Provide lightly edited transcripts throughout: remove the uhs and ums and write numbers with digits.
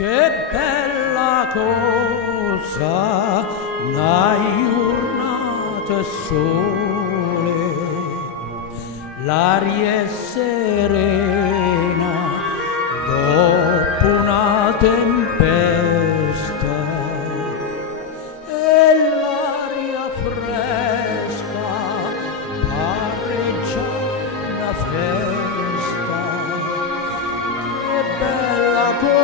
Che bella cosa, una giornata sole, l'aria è serena dopo una tempesta e l'aria fresca pareggia una festa. Che bella cosa,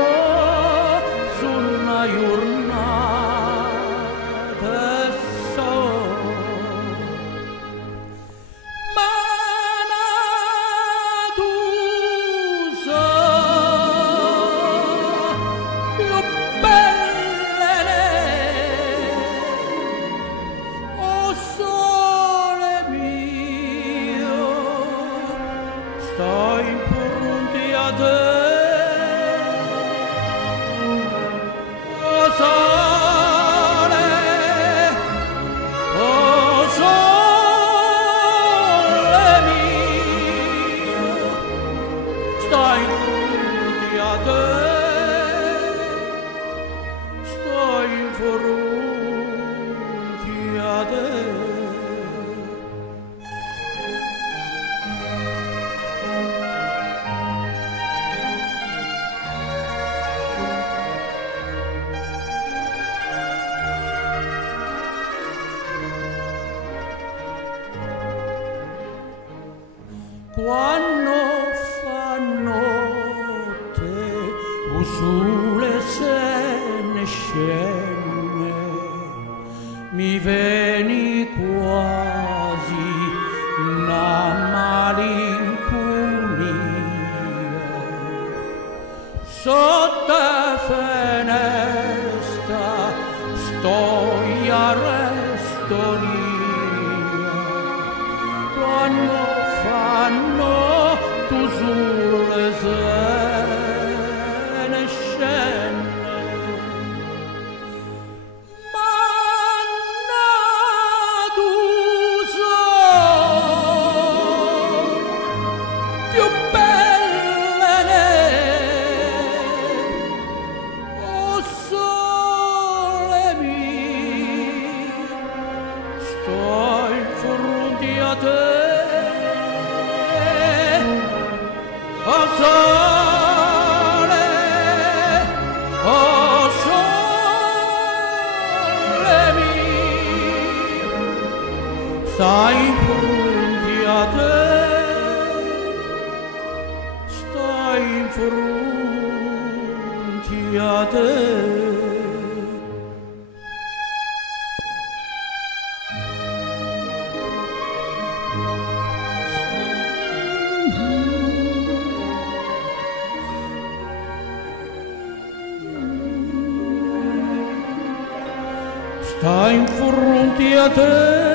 una giornata sola, ma tu sei più bella, oh sole mio, sto pronti a te. Sole, oh sole mio, stai fronte a te, stai fronte a te. Quando fa notte, o sole se ne scende, mi vieni quasi una malinconia. Sotto finestra sto a restoria. Quando fanno tu sulle sene scende, ma tu sei più belle, oh sole mio, sto in fronte a te. Oh sole mio, stai fronte a te, stai fronte a te. Sta in fronte a te.